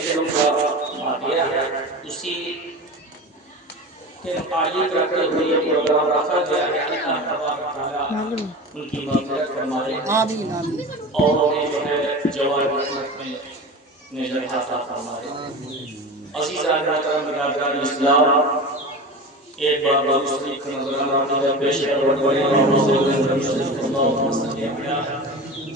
محفلوں کا واقعہ ہے، اسی کے متعلق رکھتے ہوئے یہ پروگرام رکھا گیا ہے۔ اللہ تبارک تعالیٰ ان کی مغفرت فرمائے اور انہیں جو ہے جوار رحمت میں نجات عطا فرمائے۔ عزیزان محترم برادران اسلام، ایک بار درود شریف کا نذرانہ آتی ہے، پیش کرو بڑے نبی صلی اللہ علیہ وسلم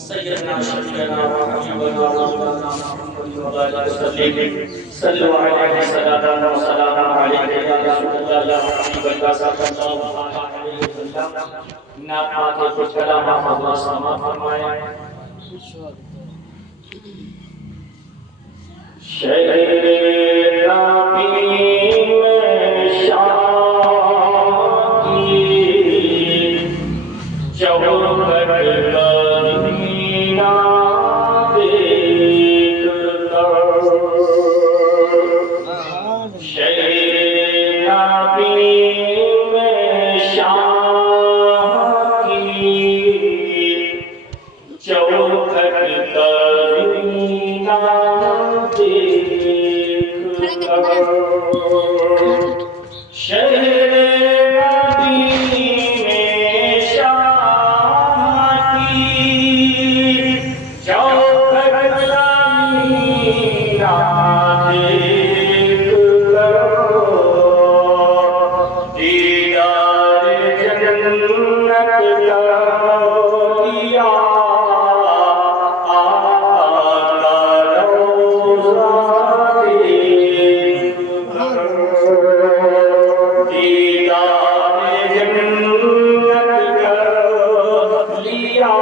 سیدنا شفیعنا و حبیبنا و مولانا محمد وبارک وسلم صلو علیہ صلاۃ و سلام علیہ یا رسول اللہ یا حبیب اللہ صلی اللہ علیہ وسلم۔ نعت پاک کچھ کلام حضرت سماعت فرمائیں۔ شہر نبی میں شام کی چوکھٹ مدینہ دیکھ کر، شہر نبی میں شام کی چوکھٹ مدینہ شہر نبی میں شام کی چوکھٹ مدینہ دیکھ کر، دیدار جنت کر لیا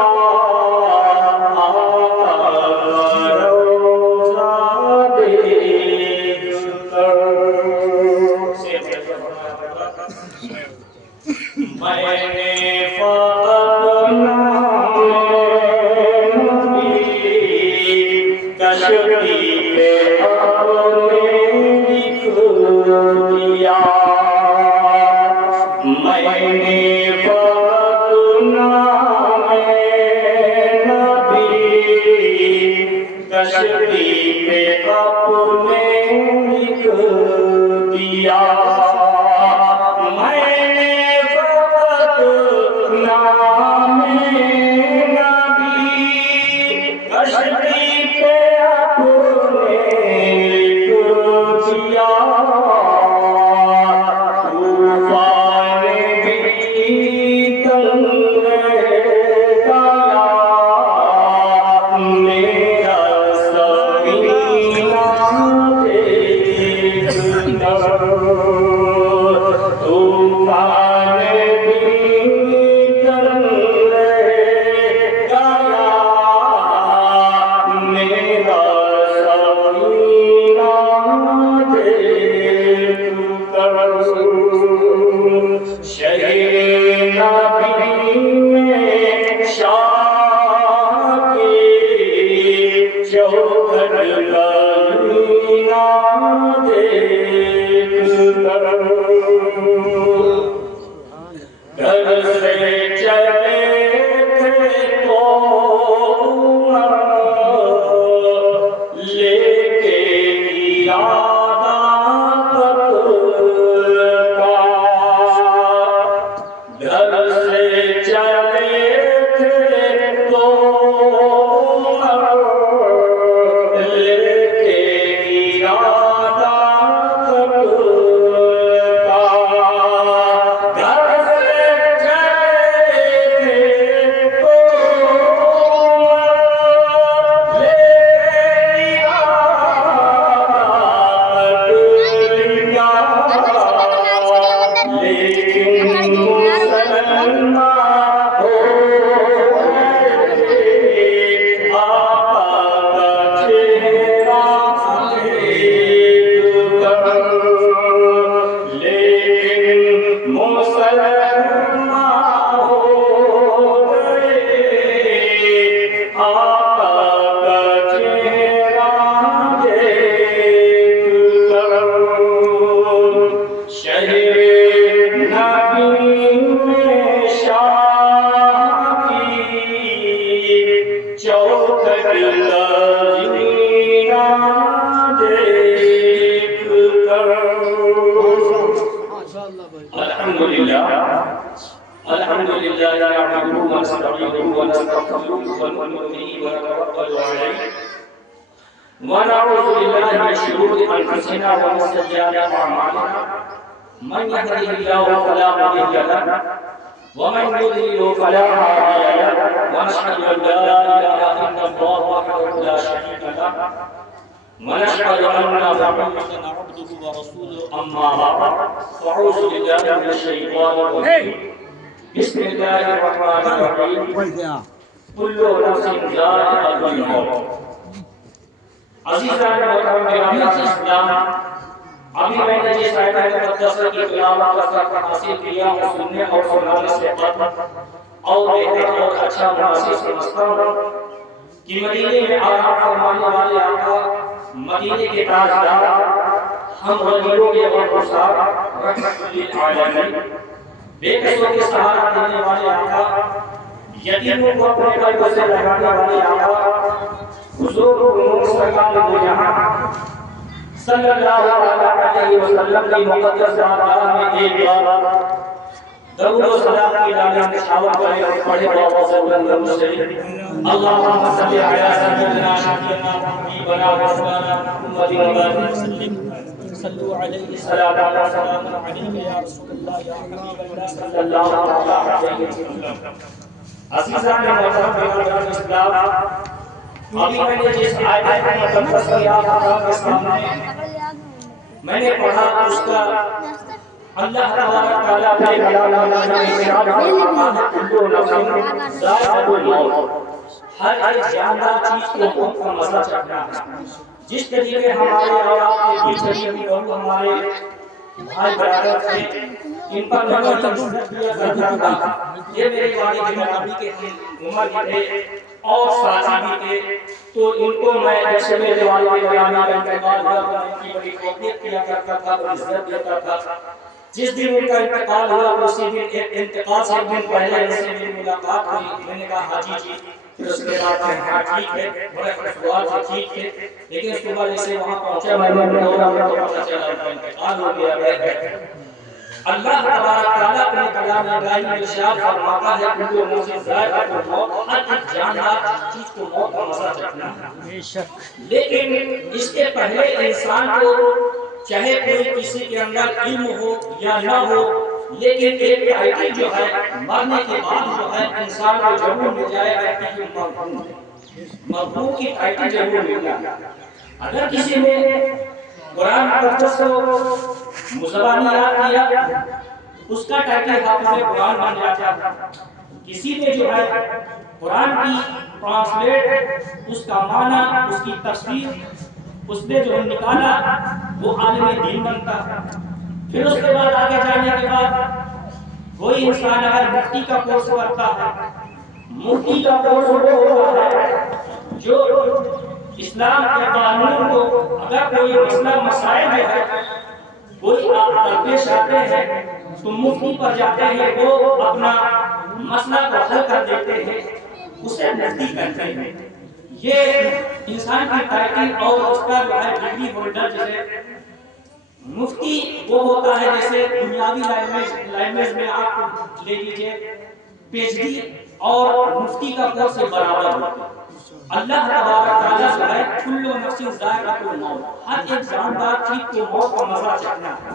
لله نعبده ونستعينه ونستغفره ونؤمن به ونتوكل عليه ونعوذ بالله من شرور انفسنا ومن سيئات اعمالنا من يهده الله فلا مضل له ومن يضلل فلا هادي له ونشهد ان لا اله الا الله وحده لا شريك له ونشهد ان محمدا عبده ورسوله اما بعد فاعوذ بالله من الشيطان الرجيم بسم الله الرحمن الرحيم كل نفس ذائقة الموت. عزیزان محترم گرامی اسلام، ابھی میں نے جس آیت مقدسہ کی تلاوت کا سبق حاصل کیا اور سننے اور سنانے سے قبل اور بہتر اور اچھا مناسب سمجھتا ہوں کہ مدینے میں آرام فرمانے والے آقا، مدینے کے تاجدار، ہم غریبوں کے غمگسار رحمت للعالمین، بے کسوں کے سہارا دینے والے آقا، یتیموں کو اپنے قلب سے لگانے والے آقا، حضور سرکار دو جہاں صلی اللہ علیہ وسلم کی مقدس بارگاہ میں ایک بار درود و سلام کی لانے نشاور کرے اور پڑھے بابا صلی اللہ علیہ وسلم اللہم صلی علی سیدنا شفیعنا حبیبنا مولانا محمد وسلم صلو علیہ الصلوۃ والسلام علیک یا رسول اللہ یا حبیب اللہ صلی اللہ علیہ وسلم. عزیزان محترم بزرگان اسلام، ابھی میں نے جس آیت مقدسہ کی آپ کے سامنے میں نے پڑھا اس کا اللہ تبارک تعالیٰ اپنے کلام میں ارشاد فرماتا ہے کل نفس ذائقۃ الموت، ہر ایک جاندار چیز کو موت کا مزہ چکھنا ہے. جس طریقے ہمارے اولاد کے پیچھے بھی لوگ ہمارے بھائی برادر تھے، ان پر میں نے دیا کرتا تھا، یہ میرے والد نبی کے عمر کے تھے اور ساتھی بھی تھے، تو ان کو میں جیسے میرے والد گرامی کا انتقال ہوا تو ان کی بڑی خوبیت کیا کرتا تھا اور عزت دیتا تھا. جس دن ان کا انتقال ہوا اسی دن انتقال سے ایک دن پہلے ان سے میری ملاقات ہوئی. میں نے کہا حاجی جی، پھر اس کے بعد میں کہا ٹھیک ہے، بڑے خوشگوار سے ٹھیک ہے، لیکن صبح جیسے وہاں پہنچا میں نے دورہ میں تو پتہ چلا ان کا انتقال ہو گیا ہے. اللہ تبارک تعالیٰ اپنے کلام الہی میں ارشاد فرماتا ہے کل نفس ذائقۃ الموت، ہر ایک جاندار چیز کو موت کا مزہ چکھنا ہے. لیکن اس کے پہلے انسان کو چاہے کوئی کسی کے اندر علم ہو یا نہ ہو، لیکن ایک ٹائٹل جو ہے مرنے کے بعد جو ہے انسان کو ضرور مل جائے گا کہ یہ مرحوم کی ٹائٹل ضرور مل جائے. اگر کسی نے قرآن مقدس کو مزبانی یاد کیا اس کا ٹائٹل حافظ قرآن بن جاتا ہے. کسی نے جو ہے قرآن کی ٹرانسلیٹ، اس کا معنی، اس کی تفسیر اس نے جو نکالا وہ عالم دین بنتا ہے. پھر اس کے بعد آگے جانے کے بعد کوئی انسان اگر مفتی کا کورس کرتا ہے، مفتی کا کورس وہ ہوتا ہے جو اسلام کے قانون کو اگر کوئی مسئلہ مسائل جو ہے کوئی درپیش آتے ہیں تو مفتی پر جاتے ہیں، وہ اپنا مسئلہ کو حل کر دیتے ہیں، اسے مفتی کہتے ہیں. یہ انسان کی ٹائٹل اور اس کا جو ہے ڈگری ہولڈر جیسے مفتی وہ ہوتا ہے جیسے دنیاوی لینگویج میں آپ لے لیجئے پی ایچ ڈی اور مفتی کا کورس سے برابر ہوتا ہے. اللہ تبارک تعالیٰ جو ہے کل نفس ذائقۃ الموت، ہر ایک جاندار چیز کو موت کا مزہ چکھنا ہے.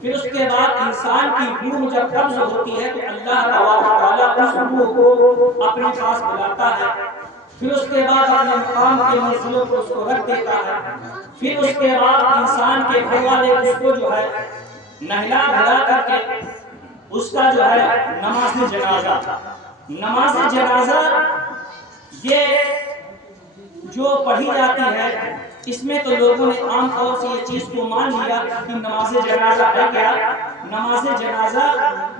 پھر اس کے بعد انسان کی روح جب قبض ہوتی ہے تو اللہ تبارک تعالیٰ اس روح کو اپنے پاس بلاتا ہے. پھر اس کے بعد اپنے مقام کے منزلوں پر اس کو رکھ دیتا ہے. پھر اس کے بعد انسان کے گھر والے اس کو جو ہے نہلا دھلا کر کے اس کا جو ہے نماز جنازہ یہ جو پڑھی جاتی ہے، اس میں تو لوگوں نے عام طور سے یہ چیز کو مان لیا کہ نماز جنازہ ہے کیا؟ نماز جنازہ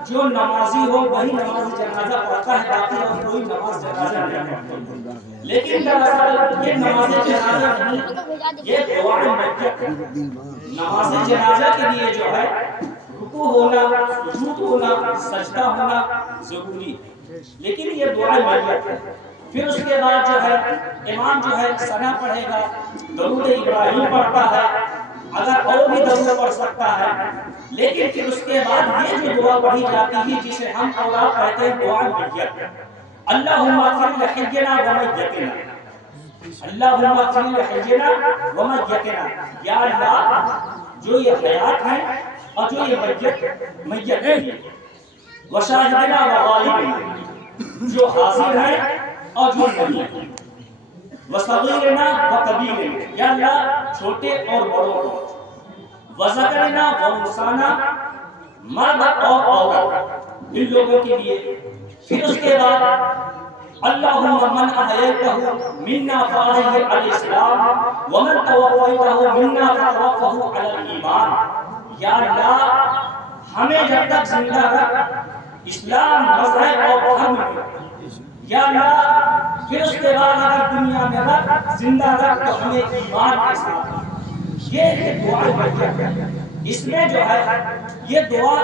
جو نمازی ہو وہی نماز جنازہ پڑھتا ہے، باقی اور کوئی نماز جنازہ نہیں پڑھتا. لیکن دراصل یہ نماز جنازہ نہیں، یہ دعا میت ہے. نماز جنازہ کے لیے جو ہے رکوع ہونا، سجود ہونا، سجدہ ہونا ضروری ہے، لیکن یہ دعا میت ہے. پھر اس کے بعد جو ہے امام جو ہے ثنا پڑھے گا، درود ابراہیم پڑھتا ہے، اگر اور بھی درود پڑھ سکتا ہے، لیکن پھر اس کے بعد یہ جو دعا پڑھی جاتی ہے جسے ہم اور آپ کہتے ہیں دعا میت، اللہم اغفر لحینا ومیتنا، اللہم اغفر لحینا ومیتنا، یا اللہ جو یہ حیات ہے اور جو یہ میت ہے، وشاہدنا وغائبنا، جو حاضر ہے اور جو نہیں ہے، وصغیرنا وکبیرنا، یا اللہ چھوٹے اور بڑوں کو، وذکرنا وانثانا، مرد اور عورت، ان لوگوں کے لیے. پھر اس کے بعد اللہم من احییتہ منا فاحیہ علی الاسلام ومن توفیتہ منا فتوفہ علی الایمان، یا اللہ ہمیں جب تک زندہ رکھ اسلام مذہب اور دھرم میں، یا اللہ پھر اس کے بعد اگر دنیا میں رکھ زندہ رکھ تو ہمیں ایمان کے ساتھ. یہ دعا ہے. اس میں جو ہے یہ دعا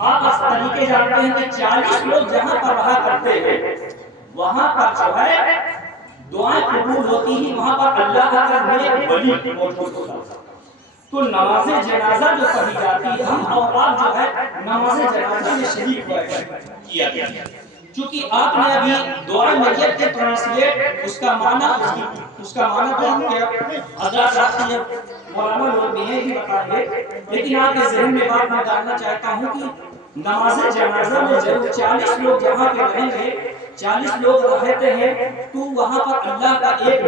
آپ اس طریقے جانتے ہیں کہ 40 لوگ جہاں پر رہا کرتے ہیں وہاں پر جو ہے دعائیں قبول ہوتی ہی، وہاں پر اللہ کا نیک ولی موجود ہوتا ہے. تو نماز جنازہ جو پڑھی جاتی ہے، ہم اور آپ جو ہے نماز جنازہ میں شریک کیا گیا. چونکہ آپ نے ابھی دعا میت کے ٹرانسلیٹ اس کا معنی تو ہم حضرات ساتھی مولانا لوگ بھی ہیں ہی بتائیں گے، لیکن آپ کے ذہن میں بات میں ڈالنا چاہتا ہوں کہ نماز جنازہ میں جب 40 لوگ جہاں پہ رہیں گے، 40 لوگ رہتے ہیں تو وہاں پر اللہ کا ایک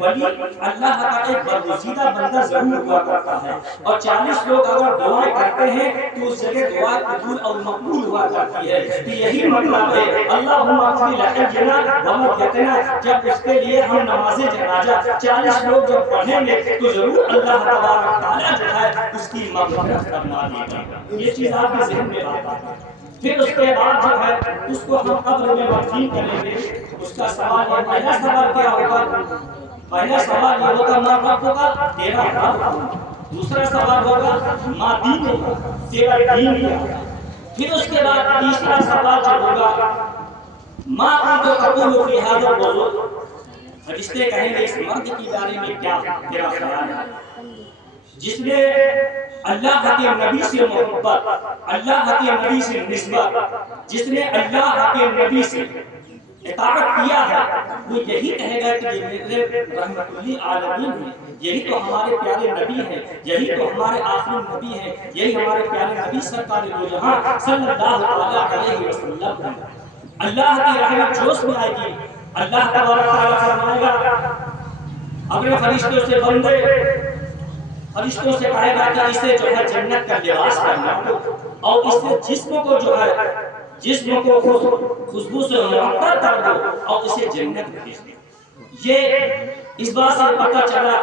ولی، اللہ کا ایک برگزیدہ بندہ ضرور ہوا کرتا ہے، اور 40 لوگ اگر دعائیں کرتے ہیں تو اس جگہ دعا قبول اور مقبول ہوا کرتی ہے. تو یہی مطلب ہے اللہم اغفر لحینا ومیتنا. جب اس کے لیے ہم نماز جنازہ 40 لوگ جب پڑھیں گے تو ضرور اللہ تبارک تعالیٰ جو ہے اس کی مغفرت فرما دے گا. یہ چیز آپ کے ذہن میں آتا ہے. پھر اس کے بعد جو ہے اس کو ہم قبر میں مدفون کریں گے. اس کا سوال ہے، پہلا سوال کیا ہوگا؟ پہلا سوال یہ ہوگا ما ربک، تیرا رب. دوسرا سوال ہوگا ما دینک، تیرا دین کیا. پھر اس کے بعد تیسرا سوال جو ہوگا ما کنت تقول فی ھذا الرجل، فرشتے کہیں گے اس مرد کے بارے میں کیا تیرا خیال ہے جس نے اللہ کے نبی سے محبت، اللہ کے نبی سے نسبت، جس نے اللہ کے نبی سے اطاعت کیا ہے. وہ یہی کہے گا کہ یہ میرے رحمت للعالمین ہیں، یہی تو ہمارے پیارے نبی ہیں، یہی تو ہمارے آخری نبی ہیں، یہی ہمارے پیارے نبی سرکار دو جہاں صلی اللہ علیہ وسلم ہیں. اللہ کی رحمت جوش میں آئے گی. اللہ تبارک تعالیٰ فرمائے گا اپنے فرشتوں سے، بندے فرشتوں سے کہے گا کہ اسے جو ہے جنت کا لباس پہنا دو، اور اس کے جسم کو جو ہے جسم کو خوشبو سے معطر کر دو اور اسے جنت بھیج دو. یہ اس بات سے پتہ چلا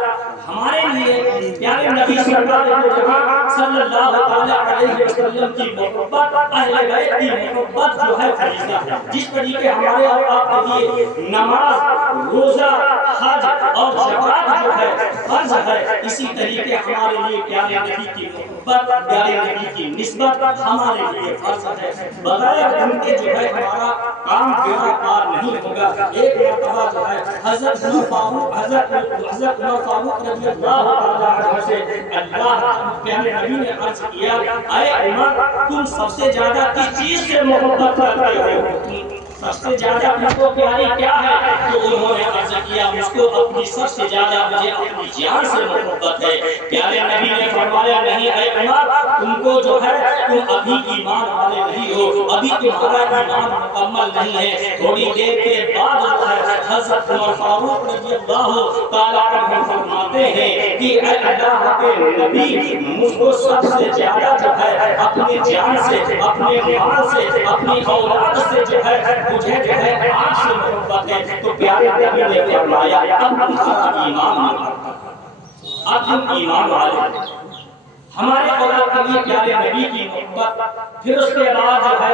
ہمارے لیے پیارے نبی سرکار دو جہاں صلی اللہ علیہ وسلم کی محبت، اہل بیت کی محبت جو ہے فریضہ ہے. جس طریقے ہمارے اور آپ کے لیے نماز، روزہ، حج اور زکوٰۃ جو ہے فرض ہے، اسی طریقے ہمارے لیے پیارے نبی کی محبت، پیارے نبی کی نسبت ہمارے لیے فرض ہے. بغیر ان کے جو ہے ہمارا کام بیڑا پار نہیں ہوگا. ایک مرتبہ جو ہے حضرت عمر فاروق رضی اللہ تعالیٰ عنہ سے اللہ پیارے نبی نے عرض کیا، اے عمر تم سب سے زیادہ کس چیز سے محبت کرتے ہو؟ سب سے زیادہ مجھ کو پیاری کیا ہے؟ تو انہوں نے عرض کیا مجھ کو اپنی سب سے زیادہ مجھے اپنی جان سے محبت ہے. پیارے نبی نے فرمایا نہیں اے عمر، تم کو جو ہے تم ابھی ایمان والے نہیں ہو، ابھی تمہارا ایمان مکمل نہیں ہے. تھوڑی دیر کے بعد جو ہے حضرت عمر فاروق رضی اللہ تعالیٰ عنہ فرماتے ہیں کہ اے اللہ کے نبی مجھ کو سب سے زیادہ جو ہے اپنی جان سے، اپنے مال سے، اپنی اولاد سے جو ہے مجھے جو ہے آپ سے محبت ہے. تو پیارے نبی نے فرمایا اب تمہارا ایمان، اب تم ایمان والے. ہمارے اولاد کے لیے پیارے نبی کی محبت. پھر اس کے بعد جو ہے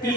3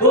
2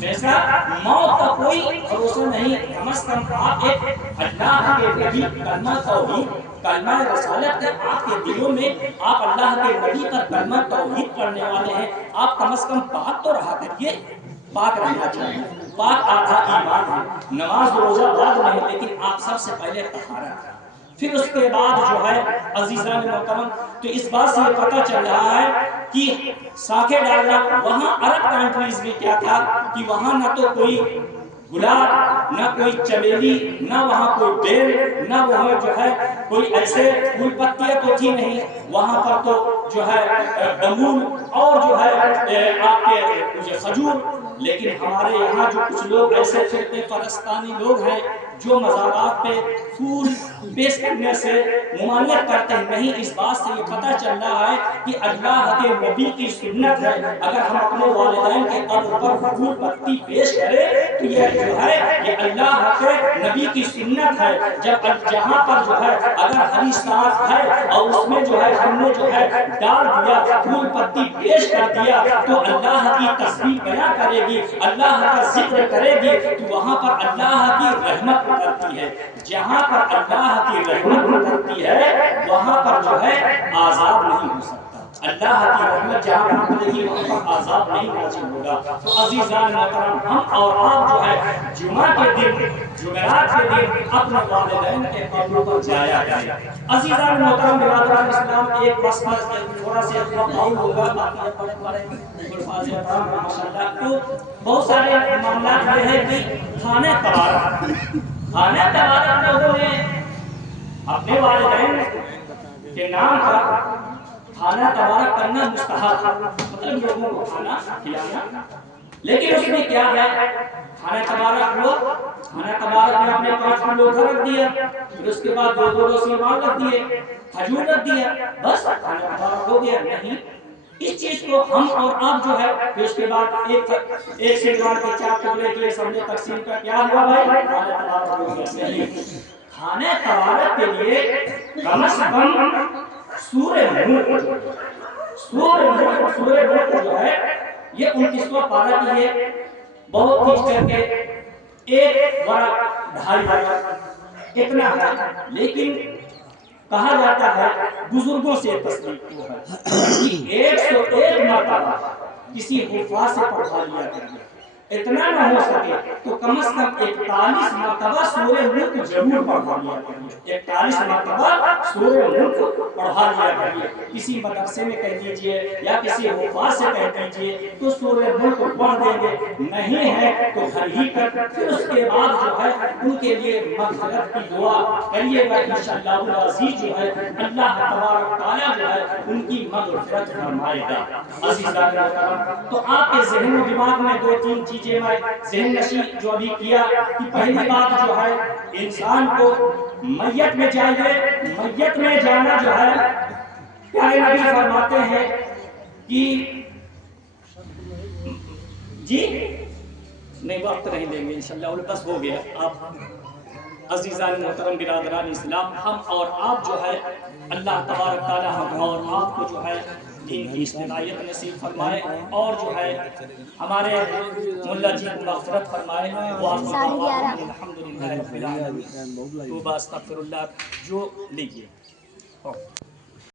ویسا موت کا کوئی بھروسہ نہیں، کم از کم آپ ایک اللہ کے نبی کلمہ توحید کلمہ رسالت کے آپ کے دلوں میں آپ اللہ کے نبی پر کلمہ توحید پڑھنے والے ہیں، آپ کم از کم پاک تو رہا کریے، پاک رہنا چاہیے، پاک آدھا ایمان ہے، نماز روزہ بعد نہیں، لیکن آپ سب سے پہلے طہارت، پھر اس کے بعد جو ہے عزیزان محترم تو اس بات سے یہ پتہ چل رہا ہے کہ ساکھے ڈالنا وہاں عرب کنٹریز میں کیا تھا کہ وہاں نہ تو کوئی گلاب، نہ کوئی چمیلی، نہ وہاں کوئی بیل، نہ وہاں جو ہے کوئی ایسے پھول پتیاں تو تھی نہیں، وہاں پر تو جو ہے بمول اور جو ہے آپ کے خجور، لیکن ہمارے یہاں جو کچھ لوگ ایسے فرقے پرستانی لوگ ہیں جو مزارات پہ پھول پیش کرنے سے ممانعت کرتے ہیں، نہیں، اس بات سے یہ پتہ چل رہا ہے کہ اللہ کے نبی کی سنت ہے، اگر ہم اپنے والدین کے قبر پر پھول پتی پیش کریں تو یہ جو ہے یہ اللہ کے نبی کی سنت ہے، جب جہاں پر جو ہے اگر ہری سانس ہے اور اس میں جو ہے ہم نے جو ہے ڈال دیا پھول پتی پیش کر دیا تو اللہ کی تسبیح بیان کرے گی، اللہ کا ذکر کرے گی تو وہاں پر اللہ کی رحمت اترتی ہے، جہاں پر اللہ کی رحمت اترتی ہے وہاں پر جو ہے عذاب نہیں ہو سکتا، اللہ کی رحمت جہاں پر اترے گی وہاں پر عذاب نہیں نازل ہوگا۔ تو عزیزان محترم ہم اور آپ جو ہے جمعہ کے دن، جمعرات کے دن اپنے والدین کے قبروں پر جایا کریں۔ عزیزان محترم برادران اسلام ایک مسئلہ تھوڑا سے اقوال ہوگا، باقی بڑے بڑے الفاظ احترام ماشاءاللہ، تو بہت سارے معاملات یہ ہے کہ خانہ تبارک میں لوگوں نے اپنے والدین کے نام پر کھانا تبارک کرنا مستحب، مطلب لوگوں کو کھانا کھلانا، لیکن اس میں کیا ہے، کھانا تبارک ہوا، کھانا تبارک میں اپنے 5 کلو رکھ دیا، پھر اس کے بعد 2 سیمان رکھ دیے، کھجور رکھ دیا، بس کھانا تبارک ہو گیا؟ نہیں، اس چیز کو ہم اور آپ جو ہے پھر اس کے بعد ایک سیمان کے 4 ٹکڑے کیے، سب نے تقسیم کا، کیا ہوا بھائی؟ کھانا تبارک ہو گیا؟ نہیں، کھانے تبارک کے لیے کم از کم سورہ ملک جو ہے یہ 29واں پارہ کی ہے، بہت کھینچ کر کے 1 ورق 2.5 ورق اتنا ہے، لیکن کہا جاتا ہے بزرگوں سے تصدیق کو ہے 101 مرتبہ کسی حفاظ سے پڑھا لیا کرنا، اتنا نہ ہو سکے تو کم از کم 41 مرتبہ سورہ ملک ضرور پڑھا لیا کریے، 41 مرتبہ سورہ ملک پڑھا لیا کریے، کسی مدرسے میں کہہ دیجئے یا کسی حفاظ سے کہہ دیجئے تو سورہ ملک پڑھ دیں گے، نہیں ہے تو گھر ہی پر پھر اس کے بعد جو ہے ان کے لیے مغفرت کی دعا کریے گا، انشاءاللہ العزیز جو ہے اللہ تبارک تعالیٰ جو ہے ان کی مغفرت فرمائے گا۔ عزیزان محترم تو آپ کے ذہن و دماغ میں 2-3 چیزیں میں ذہن نشی جو ابھی کیا کہ پہلی بات جو ہے انسان کو میت میں جائیے، میت میں جانا جو ہے پیارے نبی فرماتے ہیں کہ جی نہیں وقت نہیں لیں گے انشاءاللہ، بس ہو گیا۔ آپ عزیزان محترم برادران اسلام ہم اور آپ جو ہے اللہ تبارک تعالی ہم اور آپ کو جو ہے دین کی اجتماعیت نصیب فرمائے اور جو ہے ہمارے ملا جی کو مغفرت فرمائے، الحمدللہ رب العالمین، توبہ استغفر اللہ جو لیجئے۔